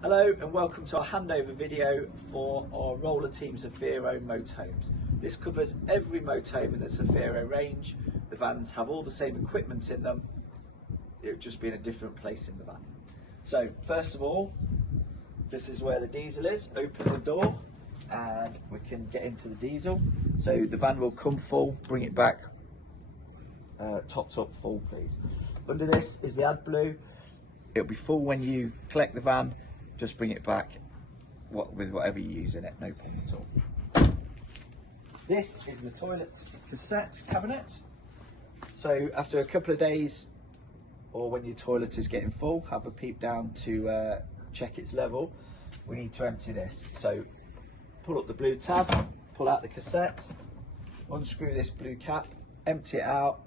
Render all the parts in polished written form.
Hello and welcome to our handover video for our roller team Zefiro motorhomes. This covers every motorhome in the Zefiro range. The vans have all the same equipment in them. It would just be in a different place in the van. So first of all, this is where the diesel is. Open the door and we can get into the diesel. So the van will come full, bring it back topped up full please. Under this is the AdBlue. It'll be full when you collect the van. Just bring it back with whatever you use in it, no problem at all. This is the toilet cassette cabinet. So after a couple of days, or when your toilet is getting full, have a peep down to check its level. We need to empty this. So pull up the blue tab, pull out the cassette, unscrew this blue cap, empty it out,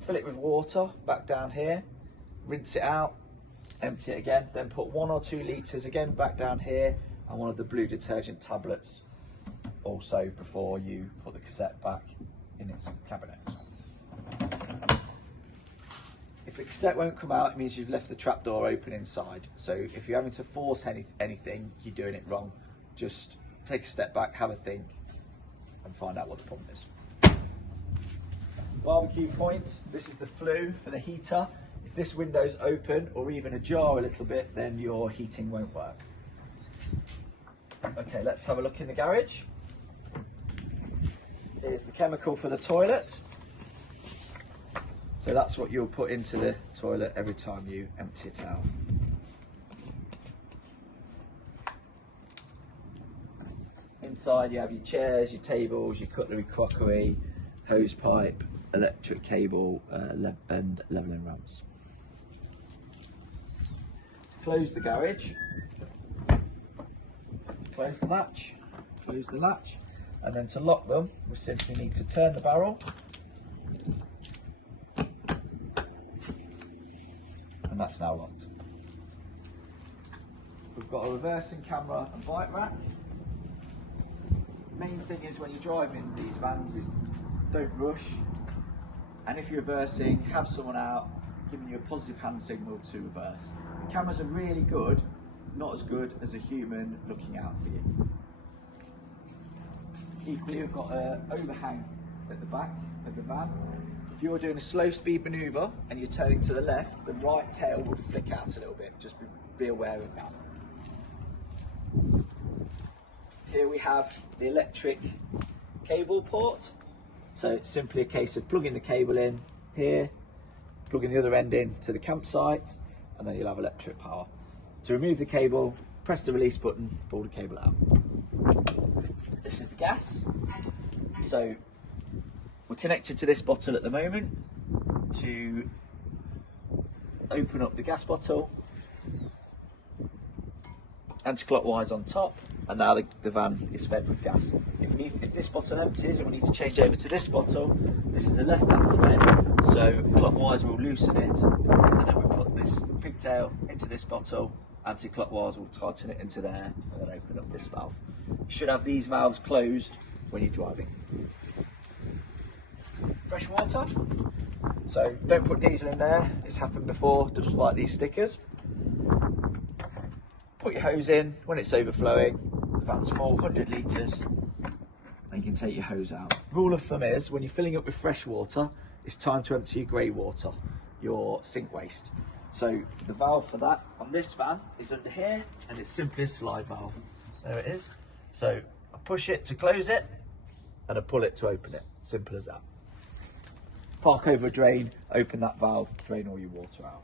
fill it with water back down here, rinse it out, empty it again, then put 1 or 2 litres again back down here and one of the blue detergent tablets also before you put the cassette back in its cabinet. If the cassette won't come out, it means you've left the trapdoor open inside. So if you're having to force anything, you're doing it wrong. Just take a step back, have a think and find out what the problem is. Barbecue point, this is the flue for the heater. If this window's open or even ajar a little bit, then your heating won't work. Okay, let's have a look in the garage. Here's the chemical for the toilet. So that's what you'll put into the toilet every time you empty it out. Inside you have your chairs, your tables, your cutlery, crockery, hose pipe, electric cable and levelling ramps. Close the garage, close the latch, and then to lock them we simply need to turn the barrel and that's now locked. We've got a reversing camera and bike rack. Main thing is when you're driving these vans is don't rush, and if you're reversing, have someone out giving you a positive hand signal to reverse. The cameras are really good, not as good as a human looking out for you. Equally, we've got an overhang at the back of the van. If you're doing a slow speed manoeuvre and you're turning to the left, the right tail will flick out a little bit. Just be aware of that. Here we have the electric cable port. So it's simply a case of plugging the cable in here, plugging the other end in to the campsite, and then you'll have electric power. To remove the cable, press the release button, pull the cable out. This is the gas. So we're connected to this bottle at the moment to open up the gas bottle, anti-clockwise on top, and now the van is fed with gas. If this bottle empties and we need to change over to this bottle, this is a left-hand thread, so clockwise we'll loosen it, and then we put this pigtail into this bottle, anti-clockwise we'll tighten it into there, and then open up this valve. You should have these valves closed when you're driving. Fresh water, so don't put diesel in there, it's happened before, just like these stickers. Put your hose in, when it's overflowing, the van's full, 100 litres, then you can take your hose out. Rule of thumb is, when you're filling up with fresh water, it's time to empty your grey water, your sink waste. So the valve for that on this van is under here, and it's simply a slide valve. There it is. So I push it to close it, and I pull it to open it. Simple as that. Park over a drain, open that valve, drain all your water out.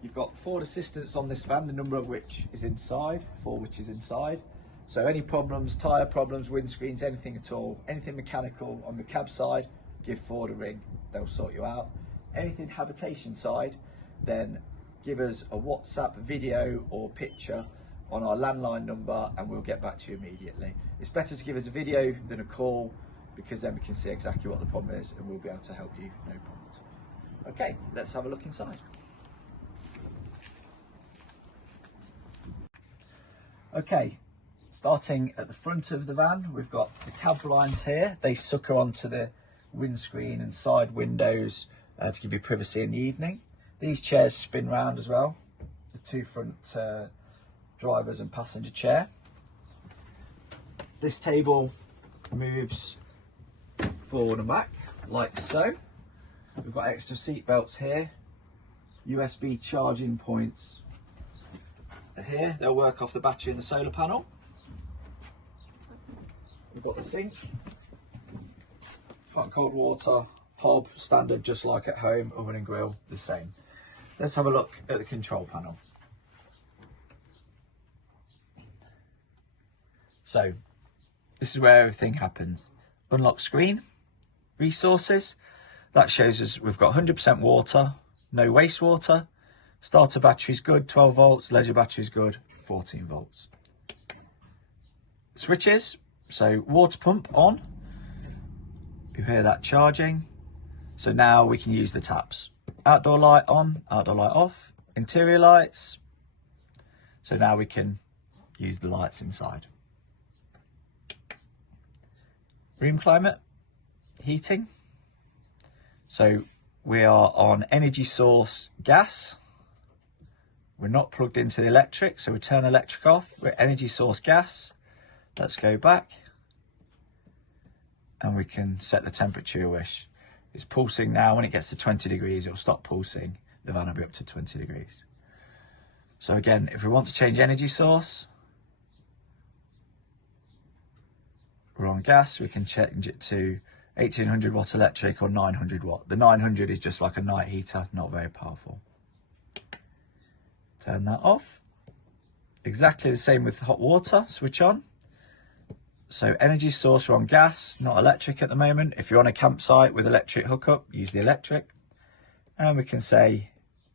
You've got forward assistance on this van, the number of which is inside, 4 which is inside. So any problems, tyre problems, windscreens, anything at all, anything mechanical on the cab side, give Ford a ring, they'll sort you out. Anything habitation side, then give us a WhatsApp video or picture on our landline number and we'll get back to you immediately. It's better to give us a video than a call because then we can see exactly what the problem is and we'll be able to help you, no problem at all. Okay, let's have a look inside. Okay, starting at the front of the van, we've got the cab blinds here. They sucker onto the windscreen and side windows to give you privacy in the evening. These chairs spin round as well, the two front drivers and passenger chair. This table moves forward and back like so. We've got extra seat belts here, USB charging points here. They'll work off the battery and the solar panel. We've got the sink, hot and cold water, hob, standard just like at home, oven and grill the same. Let's have a look at the control panel. So this is where everything happens. Unlock screen, resources, that shows us we've got 100% water, no wastewater. Starter battery's good, 12 volts, leisure battery's good, 14 volts. Switches, so water pump on, you hear that charging. So now we can use the taps. Outdoor light on, outdoor light off, interior lights. So now we can use the lights inside. Room climate, heating. So we are on energy source gas. We're not plugged into the electric, so we turn electric off. We're energy source gas. Let's go back. And we can set the temperature you wish. It's pulsing now. When it gets to 20 degrees, it'll stop pulsing. The van will be up to 20 degrees. So again, if we want to change energy source, we're on gas, we can change it to 1800 watt electric or 900 watt. The 900 is just like a night heater, not very powerful. Turn that off. Exactly the same with hot water, switch on. So energy source, we're on gas, not electric at the moment. If you're on a campsite with electric hookup, use the electric. And we can say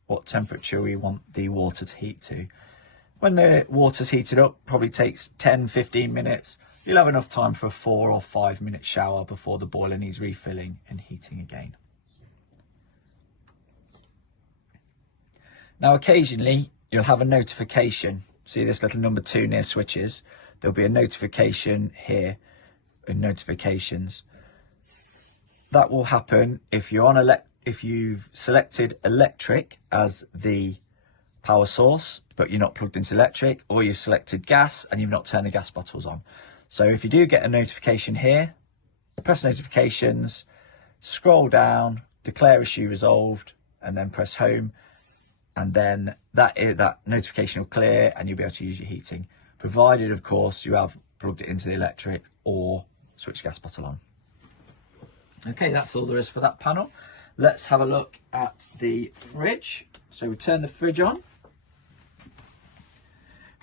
what temperature we want the water to heat to. When the water's heated up, probably takes 10-15 minutes. You'll have enough time for a 4 or 5 minute shower before the boiler needs refilling and heating again. Now occasionally you'll have a notification. See this little number 2 near switches? There'll be a notification here in notifications. That will happen if you're on if you've selected electric as the power source, but you're not plugged into electric, or you've selected gas and you've not turned the gas bottles on. So if you do get a notification here, press notifications, scroll down, declare issue resolved, and then press home. And then that notification will clear and you'll be able to use your heating, provided of course you have plugged it into the electric or switched gas bottle on. Okay, that's all there is for that panel. Let's have a look at the fridge. So we turn the fridge on.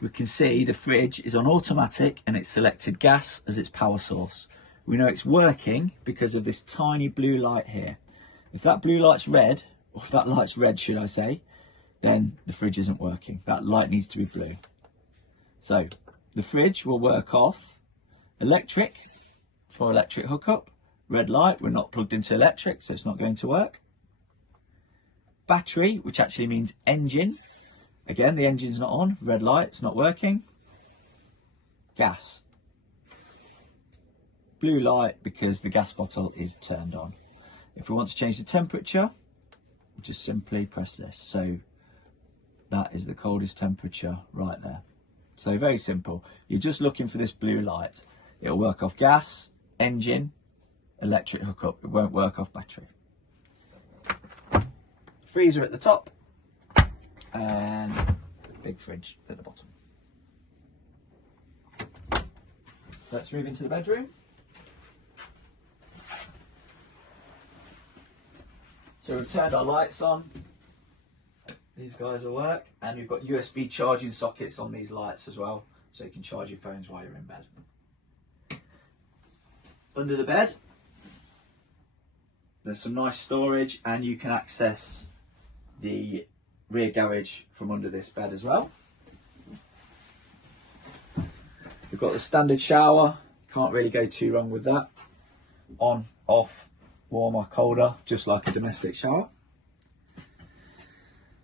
We can see the fridge is on automatic and it's selected gas as its power source. We know it's working because of this tiny blue light here. If that blue light's red, or if that light's red should I say, then the fridge isn't working. That light needs to be blue. So the fridge will work off electric for electric hookup. Red light, we're not plugged into electric, so it's not going to work. Battery, which actually means engine. Again, the engine's not on, red light, it's not working. Gas. Blue light because the gas bottle is turned on. If we want to change the temperature, we just simply press this. So that is the coldest temperature right there. So very simple. You're just looking for this blue light. It'll work off gas, engine, electric hookup. It won't work off battery. Freezer at the top and big fridge at the bottom. Let's move into the bedroom. So we've turned our lights on. These guys will work, and you've got USB charging sockets on these lights as well, so you can charge your phones while you're in bed. Under the bed, there's some nice storage, and you can access the rear garage from under this bed as well. We've got the standard shower, can't really go too wrong with that. On, off, warmer, colder, just like a domestic shower.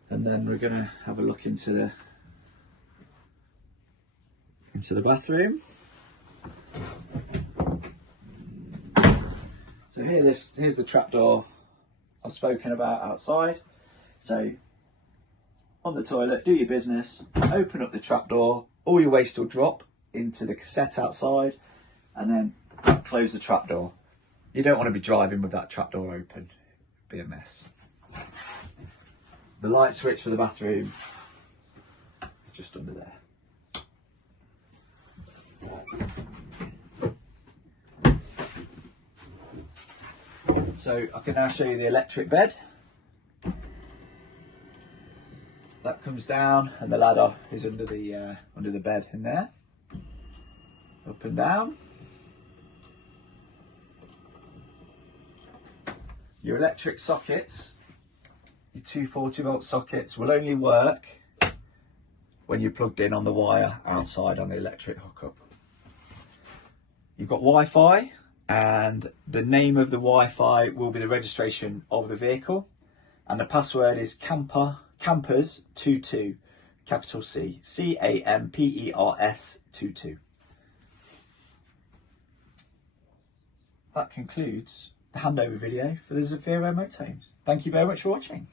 And then we're going to have a look into the bathroom. So here's the trapdoor I've spoken about outside. So on the toilet, do your business, open up the trapdoor, all your waste will drop into the cassette outside, and then close the trapdoor. You don't want to be driving with that trapdoor open, it'd be a mess. The light switch for the bathroom is just under there. So I can now show you the electric bed. That comes down, and the ladder is under the bed in there. Up and down. Your electric sockets, your 240-volt sockets, will only work when you're plugged in on the wire outside on the electric hookup. You've got Wi-Fi, and the name of the Wi-Fi will be the registration of the vehicle, and the password is Campers 22, capital C, CAMPERS 22. That concludes the handover video for the Zefiro motorhomes. Thank you very much for watching.